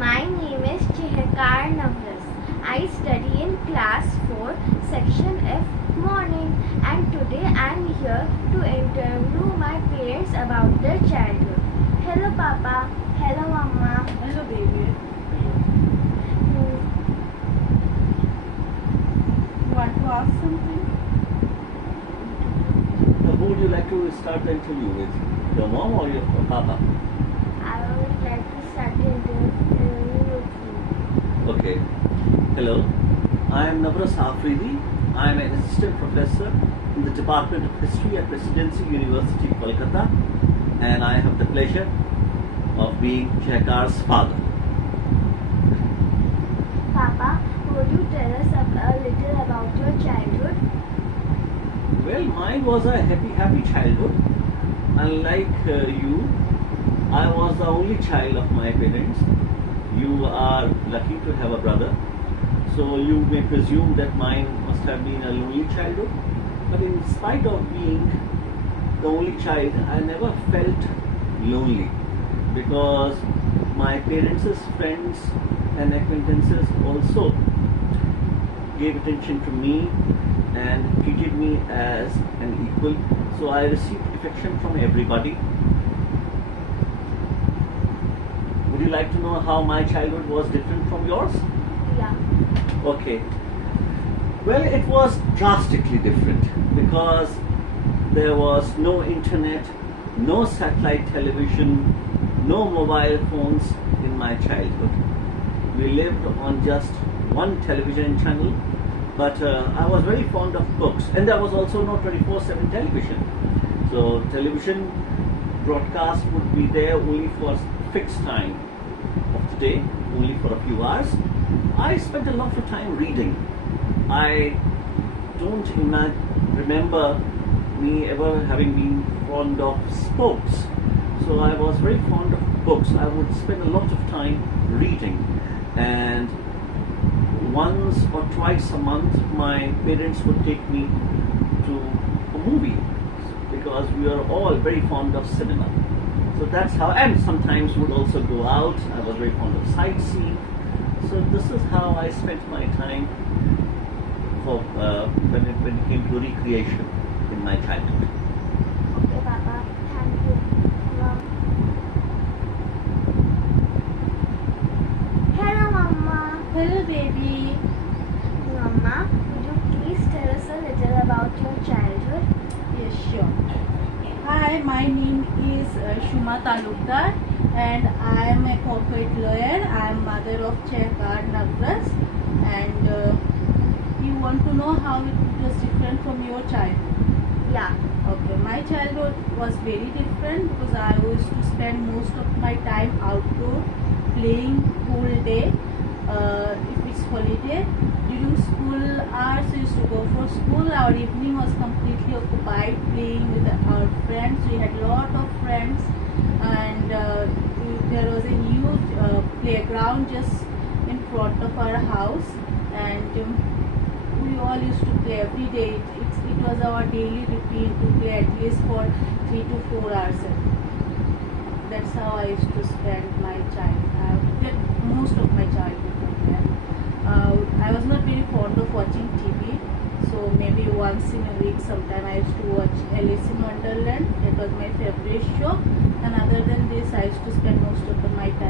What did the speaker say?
My name is Chahkaar Navras. I study in class 4, section F morning, and today I am here to interview my parents about their childhood. Hello Papa. Hello Mama. Hello baby. You want to ask something? Who would you like to start the interview with? Your mom or your papa? I would like to start the interview with you. Okay. Hello. I am Navras Aafreedi. I am an assistant professor in the Department of History at Presidency University, Kolkata, and I have the pleasure of being Chahkaar's father. Papa, would you tell us a little about your childhood? Well, mine was a happy childhood. Unlike you, I was the only child of my parents. You are lucky to have a brother, so you may presume that mine must have been a lonely childhood. But in spite of being the only child, I never felt lonely, because my parents' friends and acquaintances also gave attention to me and treated me as an equal. So I received affection from everybody. Would you like to know how my childhood was different from yours? Yeah. Okay. Well, it was drastically different because there was no internet, no satellite television, no mobile phones in my childhood. We lived on just one television channel, but I was very fond of books, and there was also no 24/7 television. So television broadcast would be there only for fixed time of the day, only for a few hours. I spent a lot of time reading. I don't remember me ever having been fond of sports. So I was very fond of books. I would spend a lot of time reading, and once or twice a month my parents would take me to a movie because we are all very fond of cinema. So that's how, and sometimes would also go out. I was very fond of sightseeing. So this is how I spent my time for when it came to recreation in my childhood. Okay, Papa. Thank you. Mom. Hello, Mama. Hello baby. Mama, would you please tell us a little about your childhood? Yes, sure. Hi, my name is Shuma Talukdar, and I am a corporate lawyer. I am mother of Chahkaar Navras, and you want to know how it was different from your childhood? Yeah. Okay, my childhood was very different because I used to spend most of my time outdoor playing whole day. If it's holiday, during school hours we used to go for school. Our evening was completely occupied playing with our friends. We had a lot of friends, and there was a huge playground just in front of our house, and we all used to play every day. It was our daily routine to play at least for 3 to 4 hours. That's how I used to spend my childhood, most of my childhood. I was not very fond of watching TV, so maybe once in a week sometime I used to watch Alice in Wonderland. It was my favorite show, and other than this I used to spend most of my time